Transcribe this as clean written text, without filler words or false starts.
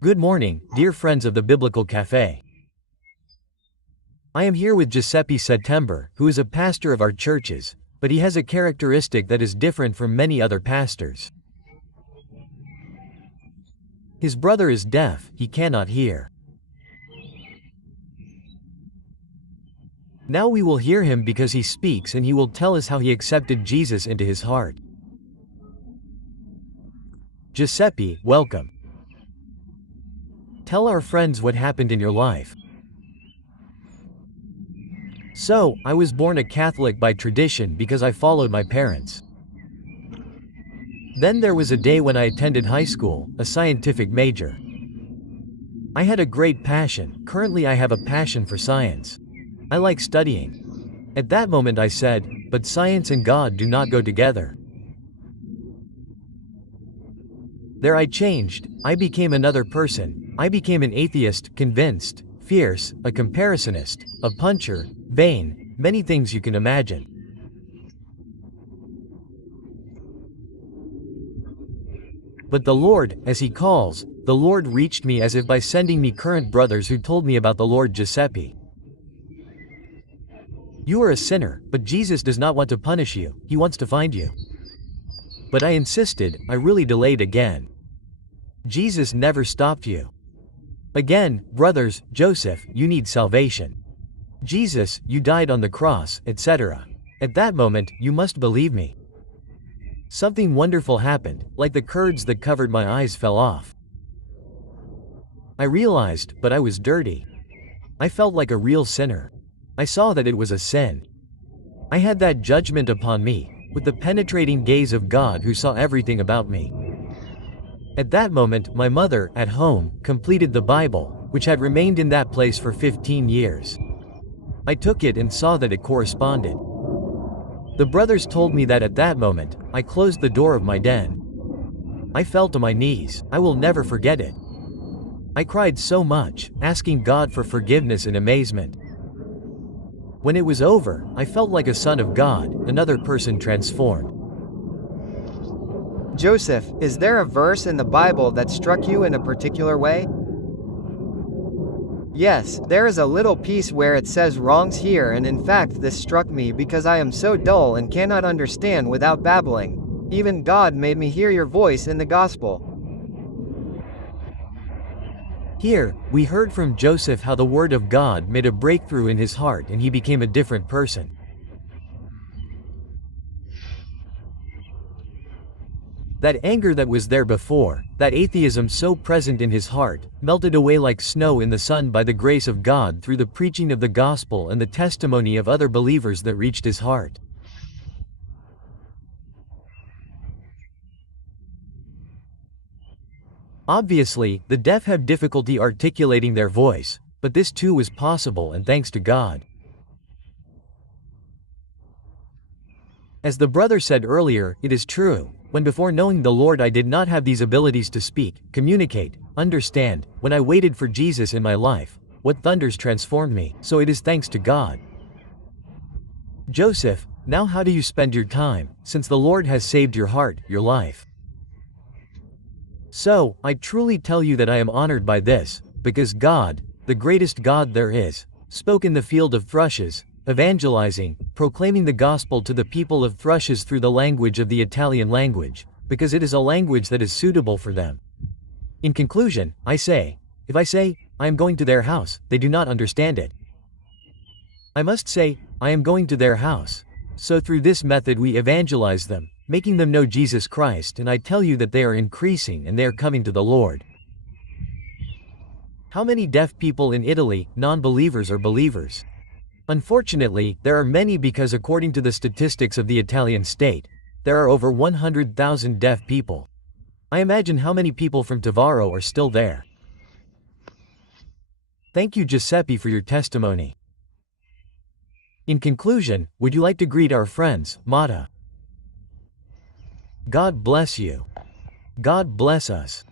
Good morning, dear friends of the Biblical Cafe. I am here with Giuseppe Settembre, who is a pastor of our churches, but he has a characteristic that is different from many other pastors. His brother is deaf, he cannot hear. Now we will hear him because he speaks and he will tell us how he accepted Jesus into his heart. Giuseppe, welcome. Tell our friends what happened in your life. So, I was born a Catholic by tradition because I followed my parents. Then there was a day when I attended high school, a scientific major. I had a great passion. Currently I have a passion for science. I like studying. At that moment I said, but science and God do not go together. There I changed, I became another person. I became an atheist, convinced, fierce, a comparisonist, a puncher, vain, many things you can imagine. But the Lord, as he calls, the Lord reached me as if by sending me current brothers who told me about the Lord Giuseppe. You are a sinner, but Jesus does not want to punish you, he wants to find you. But I insisted, I really delayed again. Jesus never stopped you. Again, brothers, Joseph, you need salvation. Jesus, you died on the cross, etc. At that moment, you must believe me. Something wonderful happened, like the curds that covered my eyes fell off. I realized, but I was dirty. I felt like a real sinner. I saw that it was a sin. I had that judgment upon me, with the penetrating gaze of God who saw everything about me. At that moment, my mother, at home, completed the Bible, which had remained in that place for 15 years. I took it and saw that it corresponded. The brothers told me that at that moment, I closed the door of my den. I fell to my knees, I will never forget it. I cried so much, asking God for forgiveness and amazement. When it was over, I felt like a son of God, another person transformed. Joseph, is there a verse in the Bible that struck you in a particular way? Yes, there is a little piece where it says wrongs here, and in fact this struck me because I am so dull and cannot understand without babbling. Even God made me hear your voice in the gospel. Here, we heard from Joseph how the word of God made a breakthrough in his heart and he became a different person. That anger that was there before, that atheism so present in his heart, melted away like snow in the sun by the grace of God through the preaching of the gospel and the testimony of other believers that reached his heart. Obviously, the deaf have difficulty articulating their voice, but this too was possible and thanks to God. As the brother said earlier, it is true, when before knowing the Lord I did not have these abilities to speak, communicate, understand, when I waited for Jesus in my life, what thunders transformed me, so it is thanks to God. Joseph, now how do you spend your time, since the Lord has saved your heart, your life? So, I truly tell you that I am honored by this, because God, the greatest God there is, spoke in the field of thrushes, evangelizing, proclaiming the gospel to the people of thrushes through the language of the Italian language, because it is a language that is suitable for them. In conclusion, I say, if I say, I am going to their house, they do not understand it. I must say, I am going to their house. So through this method we evangelize them, making them know Jesus Christ, and I tell you that they are increasing and they are coming to the Lord. How many deaf people in Italy, non-believers or believers? Unfortunately, there are many because according to the statistics of the Italian state, there are over 100,000 deaf people. I imagine how many people from Tavaro are still there. Thank you Giuseppe for your testimony. In conclusion, would you like to greet our friends, Mata? God bless you. God bless us.